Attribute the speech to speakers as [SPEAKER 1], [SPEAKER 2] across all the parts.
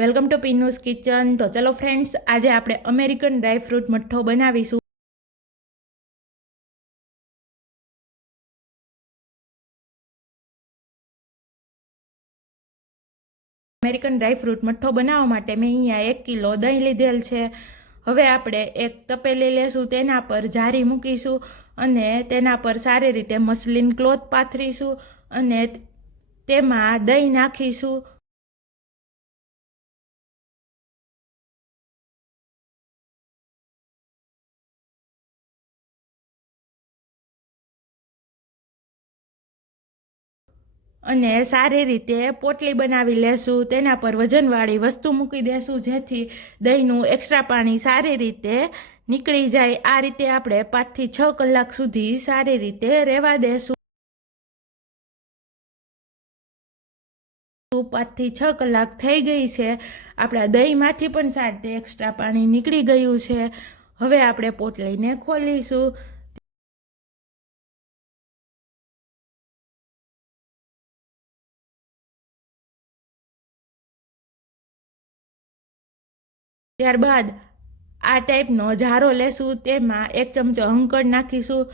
[SPEAKER 1] Welcome to પીનુસ kitchen. તો ચલો friends આજે આપણે અમેરિકન ડ્રાયફ્રૂટ મઠ્ઠો બનાવીશું. અમેરિકન ડ્રાયફ્રૂટ મઠ્ઠો બનાવવા માટે મેં અહીંયા એક કિલો દહીં લીધેલ છે. હવે આપણે એક તપેલી લેશું, તેના પર જારી મૂકીશું અને તેના પર સારી રીતે મસલિન ક્લોથ પાથરીશું અને તેમાં દહીં નાખીશું. અને સારી રીતે પોટલી બનાવી લેશું, તેના પર વજનવાળી વસ્તુ મૂકી દેશું, જેથી દહીંનું એક્સ્ટ્રા પાણી સારી રીતે નીકળી જાય. આ રીતે આપણે પાંચથી છ કલાક સુધી સારી રીતે રહેવા દેશું. પાંચથી છ કલાક થઈ ગઈ છે. આપણા દહીંમાંથી પણ સારી રીતે એક્સ્ટ્રા પાણી નીકળી ગયું છે. હવે આપણે પોટલીને ખોલીશું. ત્યારબાદ આ ટાઈપનો જારો લેશું, તેમાં એક ચમચો હંકડ નાખીશું,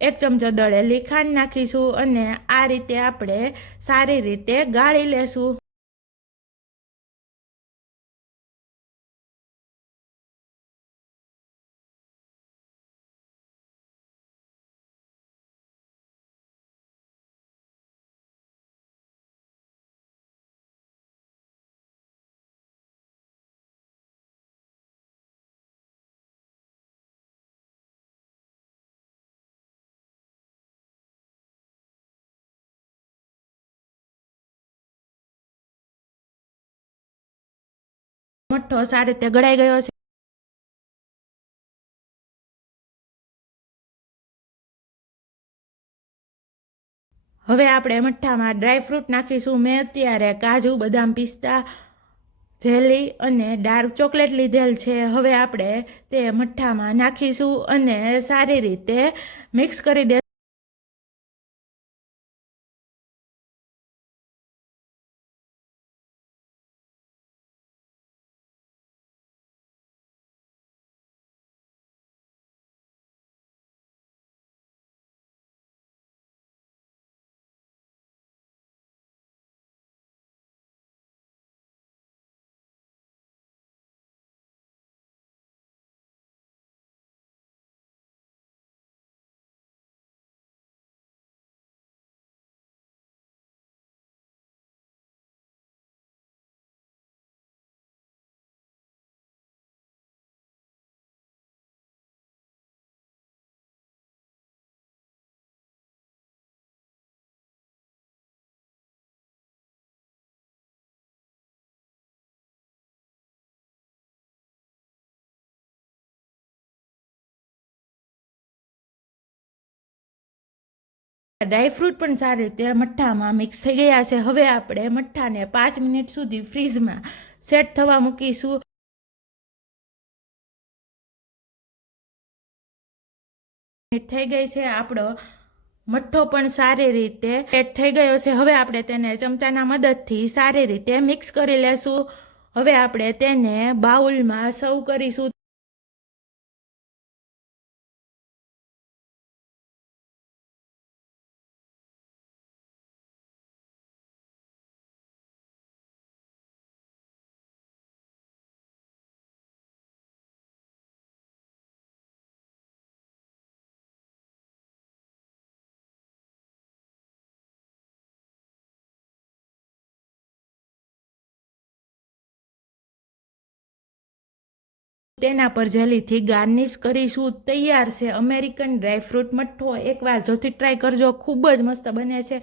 [SPEAKER 1] એક ચમચો દળેલી ખાંડ નાખીશું અને આ રીતે આપણે સારી રીતે ગાળી લેશું. મઠ્ઠો સારી રીતે ગળાઈ ગયો છે. હવે આપણે મઠ્ઠામાં ડ્રાય ફ્રૂટ નાખીશું. મેં અત્યારે કાજુ, બદામ પિસ્તા, જેલી અને ડાર્ક ચોકલેટ લીધેલ છે. હવે આપણે તે મઠ્ઠામાં નાખીશું અને સારી રીતે મિક્સ કરી દે ડ્રાયફ્રૂટ પણ સારી રીતે મઠ્ઠામાં મિક્સ થઈ ગયા છે. હવે આપણે મઠ્ઠાને પાંચ મિનિટ સુધી ફ્રીજમાં સેટ થવા મૂકીશું. થઈ ગઈ છે. આપણો મઠ્ઠો પણ સારી રીતે સેટ થઈ ગયો છે. હવે આપણે તેને ચમચાના મદદથી સારી રીતે મિક્સ કરી લેશું. હવે આપણે તેને બાઉલમાં સર્વ કરીશું. તેના પર જેલીથી ગાર્નિશ કરીશું. તૈયાર છે અમેરિકન ડ્રાયફ્રૂટ મઠ્ઠો. એકવાર જોથી ટ્રાય કરજો. ખૂબ જ મસ્ત બને છે.